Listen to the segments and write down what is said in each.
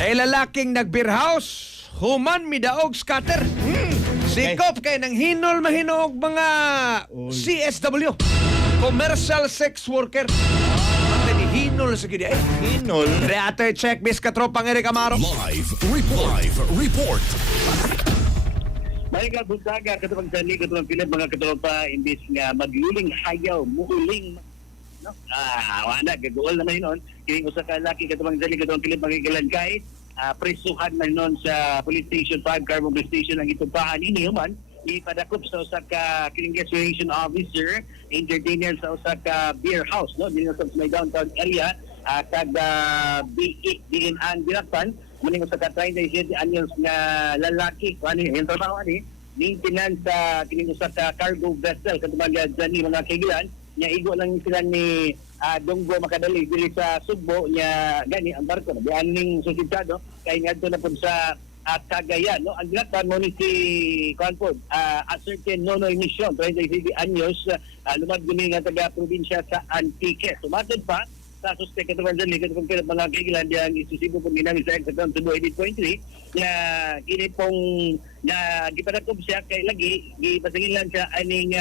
Dahil lalaking nag-beer house, human midaog scatter. Sikop kay nang hinol mahinog mga CSW, commercial sex worker. Ang hinol sa gidi. Hinol. Reate check bis katropang Eric Amaro. Live report. May buntaga katulad sa katulad Philip mga katropa imbis nga magluling hayaw muling no wala gagool naman hinon kini usa ka laki katulad sa katulad Philip magigalan kay presuhan man noon sa Police Station 5 Carbon Police Station ang itupahan ini human ipadakop sa usa ka investigation officer entertainer sa usa ka beer house no dinhi sa may downtown area kag B8 din ang dinakpan muning usa ka 37 anyos nga lalaki ani yung trabaho ani maintenance sa kining usa ka cargo vessel katulad Johnny mga kaibigan nya igo lang sila ni Donggo makadali diri sa Sugbo nya gani ang barko na bianing susidado kay ngadto na pud sa Cagayan no ang ginatan mo ni si Conpod a certain Nonoy Mission 27 anyos lumad guni nga taga probinsya sa Antique sumatod pa sa suspect katulad dyan kung mga kaigilan yang isusibo pong ginamit sa Exaton to 8.3 na kini pong na gipadakop siya kay lagi gipasingilan siya aning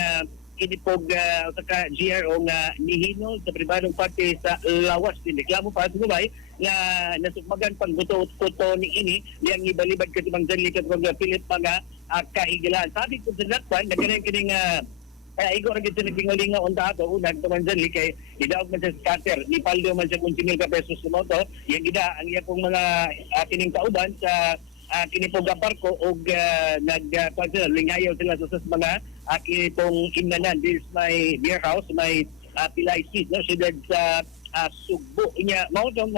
kinipog sa ka GRO nga nihinol sa pribadong parte sa lawas din reklamo pa sa Dubai nga nasugmagan pang buto-buto ni ini yang ibalibad ka timang dali ka Philip mga kaigilan sabi ko sa lakpan nagkaroon kining igo ra gid nagtingolinga unta ato unag tuman dyan kay idaog man sa scatter ni paldo man sa 15,000 pesos sa moto yang ida ang iya pong mga kining kauban sa kinipog barko og lingayaw sila sa mga kinitong imnanan this may beer house may Pilay Street no siyudad sa Sugbo inya mao tong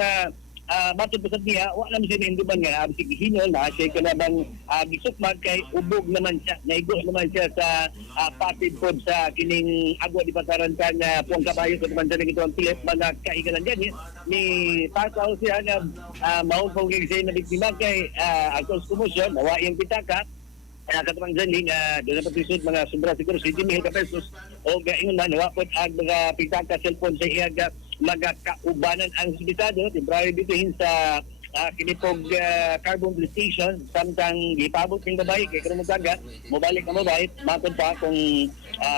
matod sa niya wala naman siya induban nga sige hinol na siya kanabang gisukmag kay ubog naman siya naigo naman siya sa patid pod sa kining agwa di pataran kan puang kabayo sa man dali kitong Philip mga kaigalan din ni pasaw siya nga mao pong gigay na biktima kay agos komosyon nawa yung pitaka katapang dyan doon na patisod mga sobra siguro 7,000 pesos o ingon na nawapot ang mga pitaka cellphone sa iyaga magkaubanan ang subitado temporary ditohin sa kinipog carbon police station samtang gipabot ng babae kay karong magdaga mobalik na mobile matod pa kung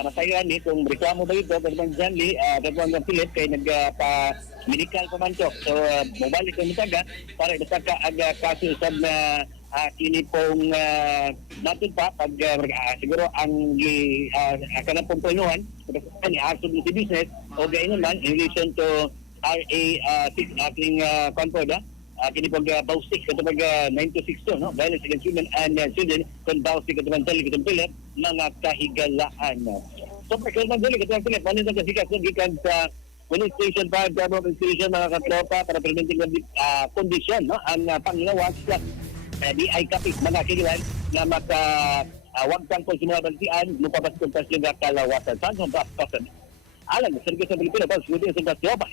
masayan ni kung reklamo ba ito katapang dyan katapang Philip kay nagpa medical pa man to so mobalik na magdaga para basta aga kaso sab na kini pong natin pa pag siguro ang kanang pong punuhan ni Arso Beauty Business o gayon man in relation to RA 6 ating concord kini pong bausik katapag 9262 no violence against women and children kung bausik katapag dali katapag Philip mga kahigalaan so katapag dali katapag Philip manin sa kasikas gikan sa Police Station 5 Carbon Police Station mga katropa para preventing condition no ang panglawas di ay kapit mga kailan na wag kang po sumabantian lupabas kung tas yung kalawasan saan kung papasan alam sergyo sa Pilipino pa sulit sa Gasyoba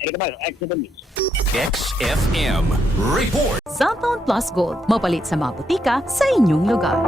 XFM Report. Cellphone Plus Gold, mapalit sa mga butika sa inyong lugar.